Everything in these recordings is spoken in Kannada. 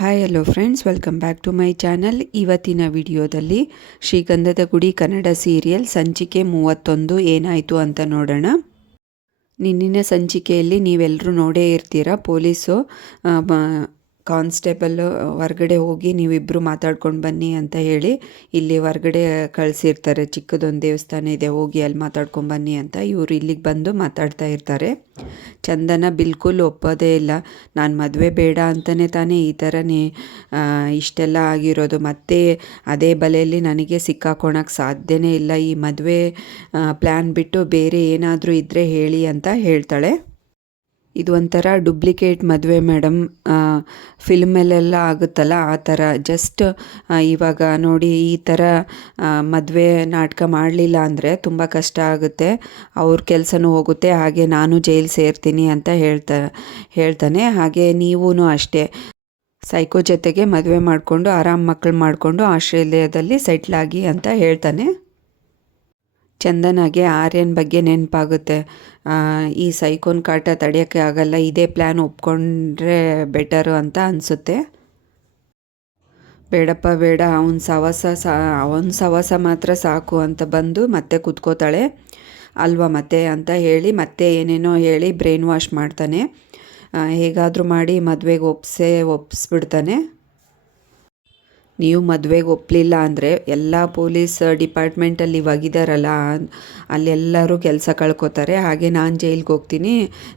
Hi hello friends welcome back to my channel ಇವತ್ತಿನ ವಿಡಿಯೋದಲ್ಲಿ ಶ್ರೀಗಂಧದ ಗುಡಿ ಕನ್ನಡ ಸೀರಿಯಲ್ ಸಂಚಿಕೆ ಮೂವತ್ತೊಂದು ಏನಾಯಿತು ಅಂತ ನೋಡೋಣ. ನಿನ್ನಿನ ಸಂಚಿಕೆಯಲ್ಲಿ ನೀವೆಲ್ಲರೂ ನೋಡೇ ಇರ್ತೀರ? ಪೊಲೀಸು ಕಾನ್ಸ್ಟೇಬಲ್ಲು ಹೊರ್ಗಡೆ ಹೋಗಿ ನೀವಿಬ್ಬರು ಮಾತಾಡ್ಕೊಂಡು ಬನ್ನಿ ಅಂತ ಹೇಳಿ ಇಲ್ಲಿ ಹೊರ್ಗಡೆ ಕಳಿಸಿರ್ತಾರೆ. ಚಿಕ್ಕದೊಂದು ದೇವಸ್ಥಾನ ಇದೆ, ಹೋಗಿ ಅಲ್ಲಿ ಮಾತಾಡ್ಕೊಂಡು ಬನ್ನಿ ಅಂತ ಇವರು ಇಲ್ಲಿಗೆ ಬಂದು ಮಾತಾಡ್ತಾ ಇರ್ತಾರೆ. ಚಂದನ ಬಿಲ್ಕುಲ್ ಒಪ್ಪೋದೇ ಇಲ್ಲ. ನಾನು ಮದುವೆ ಬೇಡ ಅಂತಲೇ ತಾನೇ ಈ ಥರನೇ ಇಷ್ಟೆಲ್ಲ ಆಗಿರೋದು. ಮತ್ತೆ ಅದೇ ಬಲೆಯಲ್ಲಿ ನನಗೆ ಸಿಕ್ಕಾಕೊಳಕ್ಕೆ ಸಾಧ್ಯನೇ ಇಲ್ಲ. ಈ ಮದುವೆ ಪ್ಲ್ಯಾನ್ ಬಿಟ್ಟು ಬೇರೆ ಏನಾದರೂ ಇದ್ದರೆ ಹೇಳಿ ಅಂತ ಹೇಳ್ತಾಳೆ. ಇದು ಒಂಥರ ಡುಪ್ಲಿಕೇಟ್ ಮದುವೆ ಮೇಡಮ್ ಫಿಲ್ಮಲ್ಲೆಲ್ಲ ಆಗುತ್ತಲ್ಲ ಆ ಥರ. ಜಸ್ಟ್ ಇವಾಗ ನೋಡಿ ಈ ಥರ ಮದುವೆ ನಾಟಕ ಮಾಡಲಿಲ್ಲ ಅಂದರೆ ತುಂಬ ಕಷ್ಟ ಆಗುತ್ತೆ. ಅವ್ರ ಕೆಲಸನೂ ಹೋಗುತ್ತೆ. ಹಾಗೆ ನಾನು ಜೈಲ್ ಸೇರ್ತೀನಿ ಅಂತ ಹೇಳ್ತಾ, ಹೇಳ್ತಾನೆ. ಹಾಗೆ ನೀವೂ ಅಷ್ಟೇ. ಸೈಕೋ ಜೊತೆಗೆ ಮದುವೆ ಮಾಡಿಕೊಂಡು, ಆರಾಮ್ ಮಕ್ಕಳು ಮಾಡಿಕೊಂಡು ಆಸ್ಟ್ರೇಲಿಯಾದಲ್ಲಿ ಸೆಟ್ಲಾಗಿ ಅಂತ ಹೇಳ್ತಾನೆ. ಚಂದನಾಗೆ ಆರ್ಯನ್ ಬಗ್ಗೆ ನೆನಪಾಗುತ್ತೆ. ಈ ಸೈಕೋನ್ ಕಾಟ ತಡೆಯೋಕ್ಕೆ ಆಗಲ್ಲ, ಇದೇ ಪ್ಲ್ಯಾನ್ ಒಪ್ಕೊಂಡ್ರೆ ಬೆಟರು ಅಂತ ಅನಿಸುತ್ತೆ. ಬೇಡಪ್ಪ, ಬೇಡ, ಅವನ ಸವಾಸ ಸಾ, ಅವನ ಸವಾಸ ಮಾತ್ರ ಸಾಕು ಅಂತ ಬಂದು ಮತ್ತೆ ಕುತ್ಕೋತಾಳೆ. ಅಲ್ವಾ ಮತ್ತೆ ಅಂತ ಹೇಳಿ, ಮತ್ತೆ ಏನೇನೋ ಹೇಳಿ ಬ್ರೈನ್ ವಾಶ್ ಮಾಡ್ತಾನೆ. ಹೇಗಾದರೂ ಮಾಡಿ ಮದುವೆಗೆ ಒಪ್ಸೇ, ಒಪ್ಸ್ಬಿಡ್ತಾನೆ. ನೀವು ಮದುವೆಗೆ ಒಪ್ಪಲಿಲ್ಲ ಅಂದರೆ ಎಲ್ಲ ಪೊಲೀಸ್ ಡಿಪಾರ್ಟ್ಮೆಂಟಲ್ಲಿ ಇವಾಗಿದ್ದಾರಲ್ಲ ಅಲ್ಲೆಲ್ಲರೂ ಕೆಲಸ ಕಳ್ಕೊತಾರೆ. ಹಾಗೆ ನಾನು ಜೈಲಿಗೆ ಹೋಗ್ತೀನಿ,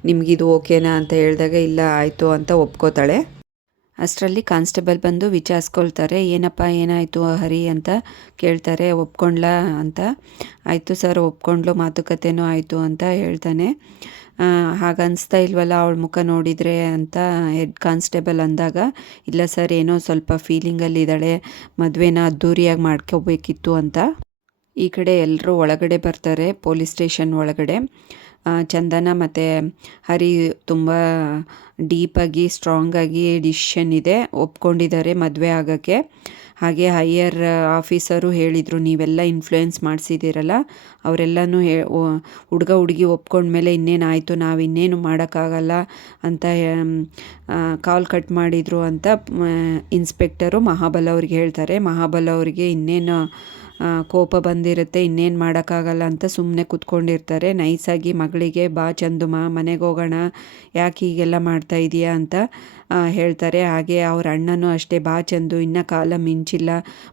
ನಿಮಗಿದು ಓಕೆನಾ ಅಂತ ಹೇಳಿದಾಗ ಇಲ್ಲ, ಆಯಿತು ಅಂತ ಒಪ್ಕೋತಾಳೆ. ಅಷ್ಟರಲ್ಲಿ ಕಾನ್ಸ್ಟೇಬಲ್ ಬಂದು ವಿಚಾರಿಸ್ಕೊಳ್ತಾರೆ, ಏನಪ್ಪ, ಏನಾಯಿತು, ಹರಿ ಅಂತ ಕೇಳ್ತಾರೆ, ಒಪ್ಕೊಂಡ್ಲಾ ಅಂತ. ಆಯಿತು ಸರ್, ಒಪ್ಕೊಂಡ್ಲು, ಮಾತುಕತೆನೂ ಆಯಿತು ಅಂತ ಹೇಳ್ತಾನೆ. ಹಾಗನ್ನಿಸ್ತಾ ಇಲ್ವಲ್ಲ ಅವಳ ಮುಖ ನೋಡಿದರೆ ಅಂತ ಹೆಡ್ ಕಾನ್ಸ್ಟೇಬಲ್ ಅಂದಾಗ, ಇಲ್ಲ ಸರ್, ಏನೋ ಸ್ವಲ್ಪ ಫೀಲಿಂಗಲ್ಲಿದ್ದಾಳೆ ಮದುವೆನ ಅದ್ದೂರಿಯಾಗಿ ಮಾಡ್ಕೋಬೇಕಿತ್ತು ಅಂತ. ಈ ಕಡೆ ಎಲ್ಲರೂ ಒಳಗಡೆ ಬರ್ತಾರೆ, ಪೊಲೀಸ್ ಸ್ಟೇಷನ್ ಒಳಗಡೆ. ಚಂದನ ಮತ್ತು ಹರಿ ತುಂಬ ಡೀಪಾಗಿ ಸ್ಟ್ರಾಂಗಾಗಿ ಡಿಸಿಷನ್ ಇದೆ, ಒಪ್ಕೊಂಡಿದ್ದಾರೆ ಮದುವೆ ಆಗೋಕ್ಕೆ. ಹಾಗೆ ಹೈಯರ್ ಆಫೀಸರು ಹೇಳಿದರು, ನೀವೆಲ್ಲ ಇನ್ಫ್ಲೂಯೆನ್ಸ್ ಮಾಡಿಸಿದ್ದೀರಲ್ಲ, ಅವರೆಲ್ಲನೂ ಹೇ ಹುಡುಗ ಹುಡುಗಿ ಒಪ್ಕೊಂಡ್ಮೇಲೆ ಇನ್ನೇನು ಆಯಿತು ನಾವು ಇನ್ನೇನು ಮಾಡೋಕ್ಕಾಗಲ್ಲ ಅಂತ ಕಾಲ್ ಕಟ್ ಮಾಡಿದರು ಅಂತ ಇನ್ಸ್ಪೆಕ್ಟರು ಮಹಾಬಲ ಅವ್ರಿಗೆ ಹೇಳ್ತಾರೆ. ಮಹಾಬಲ ಅವರಿಗೆ ಇನ್ನೇನು ಕೋಪ ಬಂದಿರುತ್ತೆ, ಇನ್ನೇನು ಮಾಡೋಕ್ಕಾಗಲ್ಲ ಅಂತ ಸುಮ್ಮನೆ ಕುತ್ಕೊಂಡಿರ್ತಾರೆ. ನೈಸಾಗಿ ಮಗಳಿಗೆ, ಬಾ ಚಂದುಮ, ಮನೆಗೆ ಹೋಗೋಣ, ಯಾಕೆ ಹೀಗೆಲ್ಲ ಮಾಡ್ತಾ ಇದೀಯಾ? ಅಂತ ಹೇಳ್ತಾರೆ. ಹಾಗೆ ಅವ್ರ ಅಣ್ಣನೂ ಅಷ್ಟೇ, ಬಾ ಚಂದು, ಇನ್ನೂ ಕಾಲ ಮಿಂಚಿಲ್ಲ,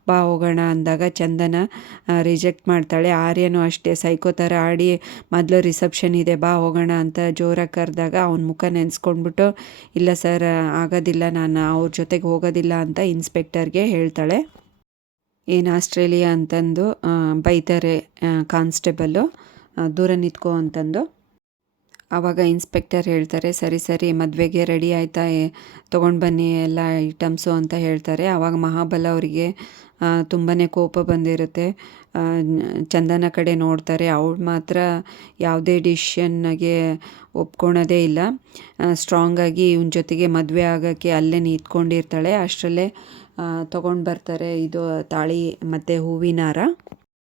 ಬಾ ಹೋಗೋಣ ಅಂದಾಗ ಚಂದನ ರಿಜೆಕ್ಟ್ ಮಾಡ್ತಾಳೆ. ಆರ್ಯನೂ ಅಷ್ಟೇ, ಸೈಕೋ ಥರ ಆಡಿ, ಮೊದಲು ರಿಸೆಪ್ಷನ್ ಇದೆ, ಬಾ ಹೋಗೋಣ ಅಂತ ಜೋರಾಗಿ ಕರೆದಾಗ ಅವನ ಮುಖ ನೆನೆಸ್ಕೊಂಡ್ಬಿಟ್ಟು, ಇಲ್ಲ ಸರ್ ಆಗೋದಿಲ್ಲ, ನಾನು ಅವ್ರ ಜೊತೆಗೆ ಹೋಗೋದಿಲ್ಲ ಅಂತ ಇನ್ಸ್ಪೆಕ್ಟರ್ಗೆ ಹೇಳ್ತಾಳೆ. ಏನು ಆಸ್ಟ್ರೇಲಿಯಾ ಅಂತಂದು ಬೈತಾರೆ ಕಾನ್ಸ್ಟೇಬಲ್ಲು ದೂರ ನಿಂತ್ಕೋ ಅಂತಂದು. ಆವಾಗ ಇನ್ಸ್ಪೆಕ್ಟರ್ ಹೇಳ್ತಾರೆ, ಸರಿ ಸರಿ, ಮದುವೆಗೆ ರೆಡಿ ಆಯಿತಾ ತೊಗೊಂಡು ಬನ್ನಿ, ಎಲ್ಲ ಐಟಮ್ಸು ಅಂತ ಹೇಳ್ತಾರೆ. ಆವಾಗ ಮಹಾಬಲ ಅವರಿಗೆ ತುಂಬಾ ಕೋಪ ಬಂದಿರುತ್ತೆ. ಚಂದನ ಕಡೆ ನೋಡ್ತಾರೆ. ಅವ್ಳು ಮಾತ್ರ ಯಾವುದೇ ಡಿಶನ್ನಾಗೆ ಒಪ್ಕೊಳೋದೇ ಇಲ್ಲ. ಸ್ಟ್ರಾಂಗಾಗಿ ಇವನ ಜೊತೆಗೆ ಮದುವೆ ಆಗೋಕ್ಕೆ ಅಲ್ಲೇ ನಿಂತ್ಕೊಂಡಿರ್ತಾಳೆ. ಅಷ್ಟರಲ್ಲೇ ತೊಗೊಂಡು ಬರ್ತಾರೆ ಇದು ತಾಳಿ ಮತ್ತು ಹೂವಿನ ಹಾರ.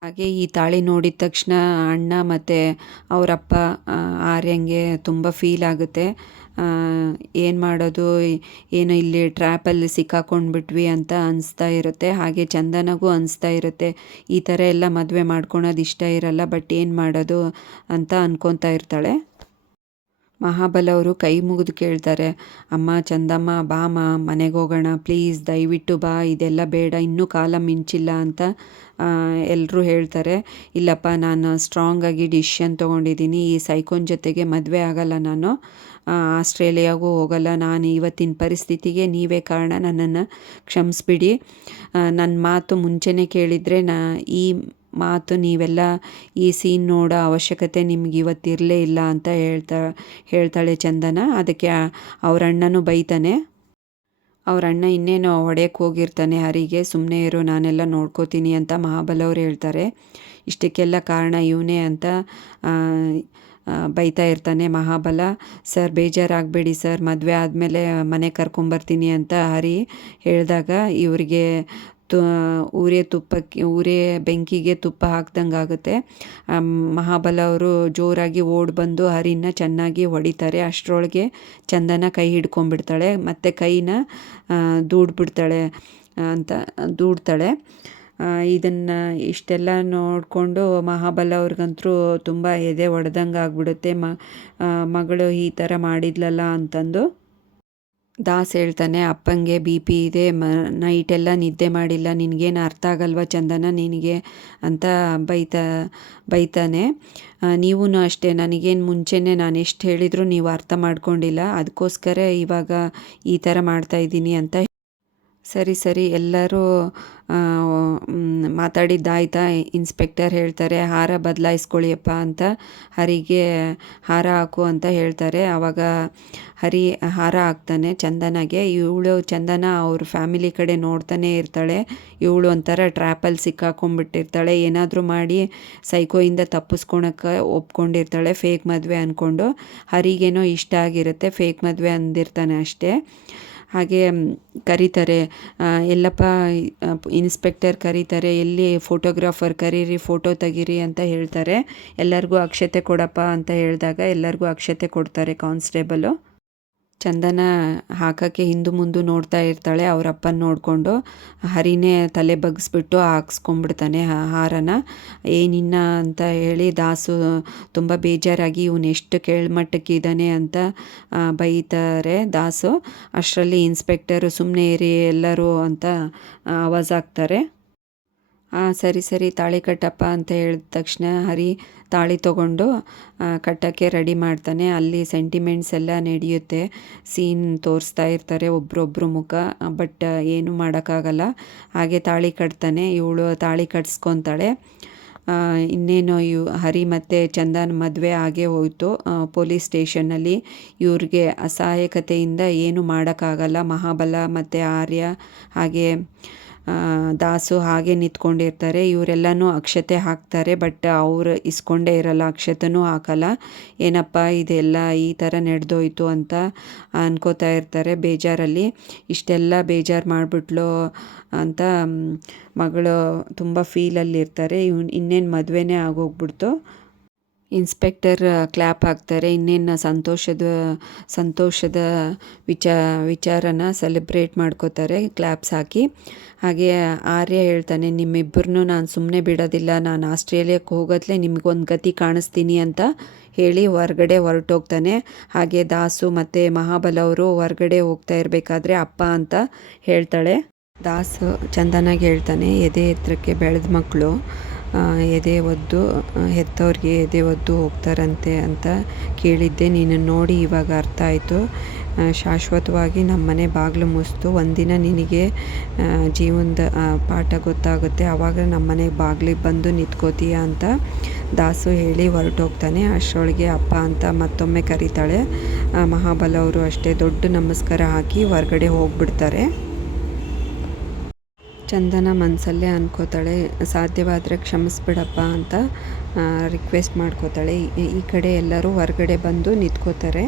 ಹಾಗೆ ಈ ತಾಳಿ ನೋಡಿದ ತಕ್ಷಣ ಅಣ್ಣ ಮತ್ತು ಅವರಪ್ಪ ಆರ್ಯಂಗೆ ತುಂಬ ಫೀಲ್ ಆಗುತ್ತೆ. ಏನು ಮಾಡೋದು, ಏನು ಇಲ್ಲಿ ಟ್ರ್ಯಾಪಲ್ಲಿ ಸಿಕ್ಕಾಕೊಂಡ್ಬಿಟ್ವಿ ಅಂತ ಅನಿಸ್ತಾ ಇರುತ್ತೆ. ಹಾಗೆ ಚಂದನಗೂ ಅನಿಸ್ತಾ ಇರುತ್ತೆ. ಈ ಥರ ಎಲ್ಲ ಮದುವೆ ಮಾಡ್ಕೊಳೋದು ಇಷ್ಟ ಇರಲ್ಲ ಬಟ್ ಏನು ಮಾಡೋದು ಅಂತ ಅನ್ಕೊತಾ ಇರ್ತಾಳೆ. ಮಹಾಬಲ ಅವರು ಕೈ ಮುಗಿದು ಕೇಳ್ತಾರೆ, ಅಮ್ಮ, ಚಂದಮ್ಮ ಬಾಮ ಮನೆಗೆ ಹೋಗೋಣ ಪ್ಲೀಸ್ ದಯವಿಟ್ಟು ಬಾ, ಇದೆಲ್ಲ ಬೇಡ, ಇನ್ನೂ ಕಾಲ ಮಿಂಚಿಲ್ಲ ಅಂತ ಎಲ್ಲರೂ ಹೇಳ್ತಾರೆ. ಇಲ್ಲಪ್ಪ, ನಾನು ಸ್ಟ್ರಾಂಗಾಗಿ ಡಿಸಿಷನ್ ತೊಗೊಂಡಿದ್ದೀನಿ, ಈ ಸೈಕೋನ್ ಜೊತೆಗೆ ಮದುವೆ ಆಗಲ್ಲ ನಾನು. ಆಸ್ಟ್ರೇಲಿಯಾಗೂ ಹೋಗಲ್ಲ. ನಾನು ಇವತ್ತಿನ ಪರಿಸ್ಥಿತಿಗೆ ನೀವೇ ಕಾರಣ, ನನ್ನನ್ನು ಕ್ಷಮಿಸ್ಬಿಡಿ. ನನ್ನ ಮಾತು ಮುಂಚೆನೇ ಕೇಳಿದರೆ ನಾ ಈ ಮಾತು ನೀವೆಲ್ಲ ಈ ಸೀನ್ ನೋಡೋ ಅವಶ್ಯಕತೆ ನಿಮ್ಗೆ ಇವತ್ತಿರಲೇ ಇಲ್ಲ ಅಂತ ಹೇಳ್ತಾ, ಹೇಳ್ತಾಳೆ ಚಂದನ. ಅದಕ್ಕೆ ಅವ್ರ ಅಣ್ಣನೂ ಬೈತಾನೆ. ಅವ್ರ ಅಣ್ಣ ಇನ್ನೇನು ಹೊಡೆಯಕ್ಕೆ ಹೋಗಿರ್ತಾನೆ ಹರಿಗೆ. ಸುಮ್ಮನೆ ಇರು, ನಾನೆಲ್ಲ ನೋಡ್ಕೋತೀನಿ ಅಂತ ಮಹಾಬಲವ್ರು ಹೇಳ್ತಾರೆ. ಇಷ್ಟಕ್ಕೆಲ್ಲ ಕಾರಣ ಇವನೇ ಅಂತ ಬೈತಾ ಇರ್ತಾನೆ ಮಹಾಬಲ. Sir, ಬೇಜಾರಾಗಬೇಡಿ sir. ಮದುವೆ ಆದಮೇಲೆ ಮನೆ ಕರ್ಕೊಂಬರ್ತೀನಿ ಅಂತ ಹರಿ ಹೇಳಿದಾಗ ಇವರಿಗೆ ತು ಊರೆ ತುಪ್ಪಕ್ಕೆ ಊರೆ ಬೆಂಕಿಗೆ ತುಪ್ಪ ಹಾಕ್ದಂಗೆ ಆಗುತ್ತೆ. ಮಹಾಬಲ ಅವರು ಜೋರಾಗಿ ಓಡಿ ಬಂದು ಹರಿನ ಚೆನ್ನಾಗಿ ಹೊಡಿತಾರೆ. ಅಷ್ಟರೊಳಗೆ ಚಂದನ ಕೈ ಹಿಡ್ಕೊಂಡ್ಬಿಡ್ತಾಳೆ. ಮತ್ತು ಕೈನ ದೂಡ್ಬಿಡ್ತಾಳೆ ಅಂತ ದೂಡ್ತಾಳೆ. ಇದನ್ನು ಇಷ್ಟೆಲ್ಲ ನೋಡಿಕೊಂಡು ಮಹಾಬಲ ಅವ್ರಿಗಂತೂ ತುಂಬ ಎದೆ ಒಡೆದಂಗೆ ಆಗ್ಬಿಡುತ್ತೆ. ಮಗಳು ಈ ಥರ ಮಾಡಿದ್ಲಲ್ಲ ಅಂತಂದು. ದಾಸ್ ಹೇಳ್ತಾನೆ, ಅಪ್ಪಂಗೆ ಬಿ ಪಿ ಇದೆ, ಮ, ನೈಟೆಲ್ಲ ನಿದ್ದೆ ಮಾಡಿಲ್ಲ, ನಿನಗೇನು ಅರ್ಥ ಆಗಲ್ವ ಚಂದನ, ನಿನಗೆ? ಅಂತ ಬೈತಾ, ಬೈತಾನೆ. ನೀವೂ ಅಷ್ಟೇ, ನನಗೇನು ಮುಂಚೆನೇ ನಾನು ಎಷ್ಟು ಹೇಳಿದರೂ ನೀವು ಅರ್ಥ ಮಾಡ್ಕೊಂಡಿಲ್ಲ ಅದಕ್ಕೋಸ್ಕರ ಇವಾಗ ಈ ಥರ ಮಾಡ್ತಾಯಿದ್ದೀನಿ ಅಂತ ಸರಿ ಸರಿ, ಎಲ್ಲರೂ ಮಾತಾಡಿದ್ದಾಯ್ತಾ? ಇನ್ಸ್ಪೆಕ್ಟರ್ ಹೇಳ್ತಾರೆ, ಹಾರ ಬದಲಾಯಿಸ್ಕೊಳ್ಳಿಯಪ್ಪ ಅಂತ. ಹರಿಗೆ ಹಾರ ಹಾಕು ಅಂತ ಹೇಳ್ತಾರೆ. ಆವಾಗ ಹರಿ ಹಾರ ಹಾಕ್ತಾನೆ ಚಂದನಗೆ. ಇವಳು ಚಂದನ ಅವ್ರ ಫ್ಯಾಮಿಲಿ ಕಡೆ ನೋಡ್ತಾನೆ ಇರ್ತಾಳೆ. ಇವಳು ಒಂಥರ ಟ್ರ್ಯಾಪಲ್ಲಿ ಸಿಕ್ಕಾಕೊಂಡ್ಬಿಟ್ಟಿರ್ತಾಳೆ. ಏನಾದರೂ ಮಾಡಿ ಸೈಕೋಯಿಂದ ತಪ್ಪಿಸ್ಕೊಳಕ್ಕೆ ಒಪ್ಕೊಂಡಿರ್ತಾಳೆ, ಫೇಕ್ ಮದುವೆ ಅಂದ್ಕೊಂಡು ಹರಿಗೇನೋ ಇಷ್ಟ ಆಗಿರುತ್ತೆ, ಫೇಕ್ ಮದುವೆ ಅಂದಿರ್ತಾನೆ ಅಷ್ಟೇ. ಹಾಗೆ ಕರೀತಾರೆ. ಎಲ್ಲಪ್ಪ ಇನ್ಸ್ಪೆಕ್ಟರ್ ಕರೀತಾರೆ, ಎಲ್ಲಿ ಫೋಟೋಗ್ರಾಫರ್ ಕರೀರಿ, ಫೋಟೋ ತೆಗೀರಿ ಅಂತ ಹೇಳ್ತಾರೆ. ಎಲ್ಲರಿಗೂ ಅಕ್ಷತೆ ಕೊಡಪ್ಪ ಅಂತ ಹೇಳಿದಾಗ ಎಲ್ಲರಿಗೂ ಅಕ್ಷತೆ ಕೊಡ್ತಾರೆ ಕಾನ್ಸ್ಟೇಬಲು. ಚಂದನ ಹಾಕೋಕ್ಕೆ ಹಿಂದು ಮುಂದೆ ನೋಡ್ತಾ ಇರ್ತಾಳೆ, ಅವ್ರ ಅಪ್ಪನ ನೋಡಿಕೊಂಡು ಹರಿನೇ ತಲೆ ಬಗ್ಸ್ಬಿಟ್ಟು ಹಾಕ್ಸ್ಕೊಂಡ್ಬಿಡ್ತಾನೆ ಹಾರನ. ಏನಿನ್ನ ಅಂತ ಹೇಳಿ ದಾಸು ತುಂಬ ಬೇಜಾರಾಗಿ ಇವನು ಎಷ್ಟು ಕೇಳ್ಮಟ್ಟಕ್ಕಿದ್ದಾನೆ ಅಂತ ಬೈತಾರೆ ದಾಸು. ಅಷ್ಟರಲ್ಲಿ ಇನ್ಸ್ಪೆಕ್ಟರು ಸುಮ್ಮನೆ ಇರಿ, ಎಲ್ಲರೂ ಅಂತ ಆವಾಜ್ ಹಾಕ್ತಾರೆ. ಹಾಂ ಸರಿ ಸರಿ, ತಾಳಿ ಕಟ್ಟಪ್ಪ ಅಂತ ಹೇಳಿದ ತಕ್ಷಣ ಹರಿ ತಾಳಿ ತೊಗೊಂಡು ಕಟ್ಟೋಕ್ಕೆ ರೆಡಿ ಮಾಡ್ತಾನೆ. ಅಲ್ಲಿ ಸೆಂಟಿಮೆಂಟ್ಸ್ ಎಲ್ಲ ನಡೆಯುತ್ತೆ. ಸೀನ್ ತೋರಿಸ್ತಾ ಇರ್ತಾರೆ ಒಬ್ರೊಬ್ರು ಮುಖ ಬಟ್ ಏನು ಮಾಡೋಕ್ಕಾಗಲ್ಲ. ಹಾಗೆ ತಾಳಿ ಕಟ್ತಾನೆ. ಇವಳು ತಾಳಿ ಕಟ್ಸ್ಕೊತಾಳೆ. ಇನ್ನೇನು ಇವ್, ಹರಿ ಮತ್ತು ಚಂದನ್ ಮದುವೆ ಆಗೇ ಹೋಯಿತು. ಪೊಲೀಸ್ ಸ್ಟೇಷನ್ನಲ್ಲಿ ಇವ್ರಿಗೆ ಅಸಹಾಯಕತೆಯಿಂದ ಏನು ಮಾಡೋಕ್ಕಾಗಲ್ಲ. ಮಹಾಬಲ ಮತ್ತು ಆರ್ಯ ಹಾಗೆ ದಾಸು ಹಾಗೆ ನಿಂತ್ಕೊಂಡಿರ್ತಾರೆ. ಇವರೆಲ್ಲನೂ ಅಕ್ಷತೆ ಹಾಕ್ತಾರೆ ಬಟ್ ಅವರು ಇಸ್ಕೊಂಡೇ ಇರಲ್ಲ, ಅಕ್ಷತೆನೂ ಹಾಕಲ್ಲ. ಏನಪ್ಪ, ಇದೆಲ್ಲ ಈ ಥರ ನಡೆದೋಯ್ತು ಅಂತ ಅನ್ಕೋತಾ ಇರ್ತಾರೆ ಬೇಜಾರಲ್ಲಿ. ಇಷ್ಟೆಲ್ಲ ಬೇಜಾರು ಮಾಡಿಬಿಟ್ಲು ಅಂತ ಮಗಳು ತುಂಬ ಫೀಲಲ್ಲಿರ್ತಾರೆ ಇವ್ನು ಇನ್ನೇನು ಮದುವೆನೇ ಆಗೋಗ್ಬಿಡ್ತು. ಇನ್ಸ್ಪೆಕ್ಟರ್ ಕ್ಲ್ಯಾಪ್ ಹಾಕ್ತಾರೆ. ಇನ್ನೇನು ಸಂತೋಷದ ಸಂತೋಷದ ವಿಚಾ, ವಿಚಾರನ ಸೆಲೆಬ್ರೇಟ್ ಮಾಡ್ಕೋತಾರೆ ಕ್ಲ್ಯಾಪ್ಸ್ ಹಾಕಿ. ಹಾಗೆ ಆರ್ಯ ಹೇಳ್ತಾನೆ ನಿಮ್ಮಿಬ್ಬರನ್ನು ನಾನು ಸುಮ್ಮನೆ ಬಿಡೋದಿಲ್ಲ. ನಾನು ಆಸ್ಟ್ರೇಲಿಯಾಕ್ಕೆ ಹೋಗೋದ್ಲೇ ನಿಮಗೊಂದು ಗತಿ ಕಾಣಿಸ್ತೀನಿ ಅಂತ ಹೇಳಿ ಹೊರಗಡೆ ಹೊರಟೋಗ್ತಾನೆ. ಹಾಗೆ ದಾಸು ಮತ್ತು ಮಹಾಬಲ ಅವರು ಹೊರಗಡೆ ಹೋಗ್ತಾ ಇರಬೇಕಾದ್ರೆ ಅಪ್ಪ ಅಂತ ಹೇಳ್ತಾಳೆ. ದಾಸು ಚಂದನಾಗಿ ಹೇಳ್ತಾನೆ, ಎದೆ ಎತ್ತರಕ್ಕೆ ಬೆಳೆದ ಮಕ್ಕಳು ಎದೆ ಒದ್ದು ಹೆತ್ತವ್ರಿಗೆ ಎದೆ ಒದ್ದು ಹೋಗ್ತಾರಂತೆ ಅಂತ ಕೇಳಿದ್ದೆ. ನೀನು ನೋಡಿ, ಇವಾಗ ಅರ್ಥ ಆಯಿತು. ಶಾಶ್ವತವಾಗಿ ನಮ್ಮ ಮನೆ ಬಾಗಿಲು ಮುಸ್ತು. ಒಂದಿನ ನಿನಗೆ ಜೀವನದ ಪಾಠ ಗೊತ್ತಾಗುತ್ತೆ. ಆವಾಗ ನಮ್ಮ ಮನೆಗೆ ಬಾಗಿಲಿಗೆ ಬಂದು ನಿಂತ್ಕೋತೀಯ ಅಂತ ದಾಸು ಹೇಳಿ ಹೊರಟೋಗ್ತಾನೆ. ಅಷ್ಟರೊಳಗೆ ಅಪ್ಪ ಅಂತ ಮತ್ತೊಮ್ಮೆ ಕರೀತಾಳೆ. ಮಹಾಬಲ ಅವರು ಅಷ್ಟೇ ದೊಡ್ಡ ನಮಸ್ಕಾರ ಹಾಕಿ ಹೊರಗಡೆ ಹೋಗ್ಬಿಡ್ತಾರೆ. ಚಂದನ ಮನಸಲ್ಲೇ ಅನ್ಕೋತಾಳೆ, ಸಾಧ್ಯವಾದರೆ ಕ್ಷಮಿಸ್ಬಿಡಪ್ಪ ಅಂತ ರಿಕ್ವೆಸ್ಟ್ ಮಾಡ್ಕೋತಾಳೆ. ಈ ಕಡೆ ಎಲ್ಲರೂ ಹೊರಗಡೆ ಬಂದು ನಿಂತ್ಕೋತಾರೆ.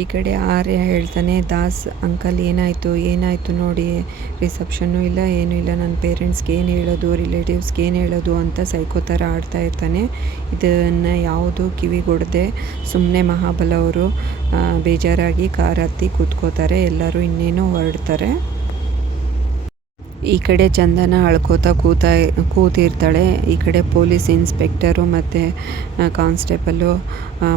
ಈ ಕಡೆ ಆರ್ಯ ಹೇಳ್ತಾನೆ, ದಾಸ್, ಅಂಕಲ್ ಏನಾಯಿತು? ಏನಾಯಿತು ನೋಡಿ ರಿಸೆಪ್ಷನ್ನು ಇಲ್ಲ, ಏನೂ ಇಲ್ಲ. ನನ್ನ ಪೇರೆಂಟ್ಸ್ಗೆ ಏನು ಹೇಳೋದು ರಿಲೇಟಿವ್ಸ್ಗೆ ಏನು ಹೇಳೋದು ಅಂತ ಸೈಕೋ ಥರ ಆಡ್ತಾ ಇರ್ತಾನೆ. ಇದನ್ನು ಯಾವುದು ಕಿವಿಗೊಡದೆ ಸುಮ್ಮನೆ ಮಹಾಬಲ ಅವರು ಬೇಜಾರಾಗಿ ಕಾರ್ ಹತ್ತಿ ಕೂತ್ಕೋತಾರೆ. ಎಲ್ಲರೂ ಇನ್ನೇನು ಹೊರಡ್ತಾರೆ. ಈ ಕಡೆ ಚಂದನ ಅಳ್ಕೋತಾ ಕೂತ, ಕೂತಿರ್ತಾಳೆ. ಈ ಕಡೆ ಪೊಲೀಸ್ ಇನ್ಸ್ಪೆಕ್ಟರು ಮತ್ತು ಕಾನ್ಸ್ಟೇಬಲ್ಲು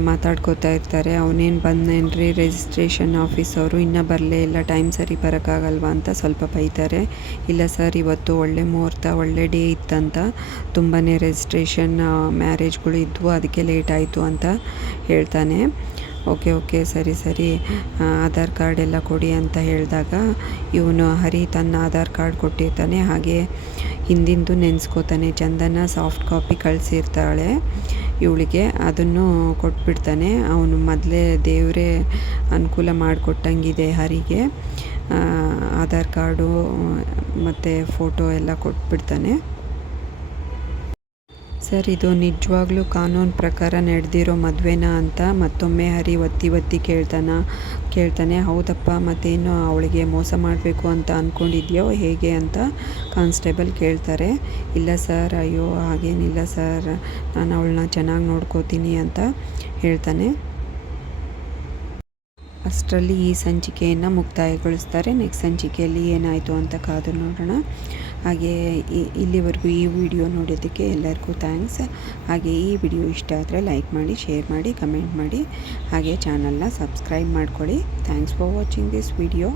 ಮಾತಾಡ್ಕೋತಾ ಇರ್ತಾರೆ. ಅವನೇನು ಬಂದೇನ್ರಿ ರಿಜಿಸ್ಟ್ರೇಷನ್ ಆಫೀಸವರು ಇನ್ನೂ ಬರಲೇ ಇಲ್ಲ, ಟೈಮ್ ಸರಿ ಬರೋಕ್ಕಾಗಲ್ವಾ ಅಂತ ಸ್ವಲ್ಪ ಬೈತಾರೆ. ಇಲ್ಲ ಸರ್, ಇವತ್ತು ಒಳ್ಳೆ ಮುಹೂರ್ತ, ಒಳ್ಳೆ ಡೇ ಇತ್ತಂತ. ತುಂಬಾ ರಿಜಿಸ್ಟ್ರೇಷನ್ ಮ್ಯಾರೇಜ್ಗಳು ಇದ್ವು, ಅದಕ್ಕೆ ಲೇಟ್ ಆಯಿತು ಅಂತ ಹೇಳ್ತಾನೆ. ಓಕೆ ಓಕೆ, ಸರಿ ಸರಿ. ಆಧಾರ್ ಕಾರ್ಡ್ ಎಲ್ಲ ಕೊಡಿ ಅಂತ ಹೇಳಿದಾಗ ಇವನು ಹರಿ ತನ್ನ ಆಧಾರ್ ಕಾರ್ಡ್ ಕೊಟ್ಟಿರ್ತಾನೆ. ಹಾಗೆ ಹಿಂದಿಂದು ನೆನೆಸ್ಕೋತಾನೆ. ಚಂದನ ಸಾಫ್ಟ್ ಕಾಪಿ ಕಳಿಸಿರ್ತಾಳೆ ಇವಳಿಗೆ. ಅದನ್ನು ಕೊಟ್ಬಿಡ್ತಾನೆ. ಅವನು ಮೊದಲೇ ದೇವರೇ ಅನುಕೂಲ ಮಾಡಿಕೊಟ್ಟಂಗಿದೆ ಹರಿಗೆ. ಆಧಾರ್ ಕಾರ್ಡು ಮತ್ತು ಫೋಟೋ ಎಲ್ಲ ಕೊಟ್ಬಿಡ್ತಾನೆ. ಸರ್, ಇದು ನಿಜವಾಗ್ಲೂ ಕಾನೂನು ಪ್ರಕಾರ ನಡೆದಿರೋ ಮದುವೆನಾ ಅಂತ ಮತ್ತೊಮ್ಮೆ ಹರಿ ಒತ್ತಿ ಒತ್ತಿ ಕೇಳ್ತಾನ? ಕೇಳ್ತಾನೆ, ಹೌದಪ್ಪ, ಮತ್ತೇನು ಅವಳಿಗೆ ಮೋಸ ಮಾಡಬೇಕು ಅಂತ ಅಂದ್ಕೊಂಡಿದ್ಯೋ ಹೇಗೆ ಅಂತ ಕಾನ್ಸ್ಟೇಬಲ್ ಕೇಳ್ತಾರೆ. ಇಲ್ಲ ಸರ್, ಅಯ್ಯೋ, ಹಾಗೇನಿಲ್ಲ ಸರ್, ನಾನು ಅವಳನ್ನ ಚೆನ್ನಾಗಿ ನೋಡ್ಕೋತೀನಿ ಅಂತ ಹೇಳ್ತಾನೆ. ಅಷ್ಟರಲ್ಲಿ ಈ ಸಂಚಿಕೆಯನ್ನು ಮುಕ್ತಾಯಗೊಳಿಸ್ತಾರೆ. ನೆಕ್ಸ್ಟ್ ಸಂಚಿಕೆಯಲ್ಲಿ ಏನಾಯಿತು ಅಂತ ಕಾದು ನೋಡೋಣ. ಹಾಗೆ ಇಲ್ಲಿವರೆಗೂ ಈ ವಿಡಿಯೋ ನೋಡಿದ್ದಕ್ಕೆ ಎಲ್ಲರಿಗೂ ಥ್ಯಾಂಕ್ಸ್. ಹಾಗೆ ಈ ವಿಡಿಯೋ ಇಷ್ಟ ಆದರೆ ಲೈಕ್ ಮಾಡಿ, ಶೇರ್ ಮಾಡಿ, ಕಮೆಂಟ್ ಮಾಡಿ. ಹಾಗೆ ಚಾನಲ್ನ ಸಬ್ಸ್ಕ್ರೈಬ್ ಮಾಡ್ಕೊಳ್ಳಿ. Thanks for watching this video.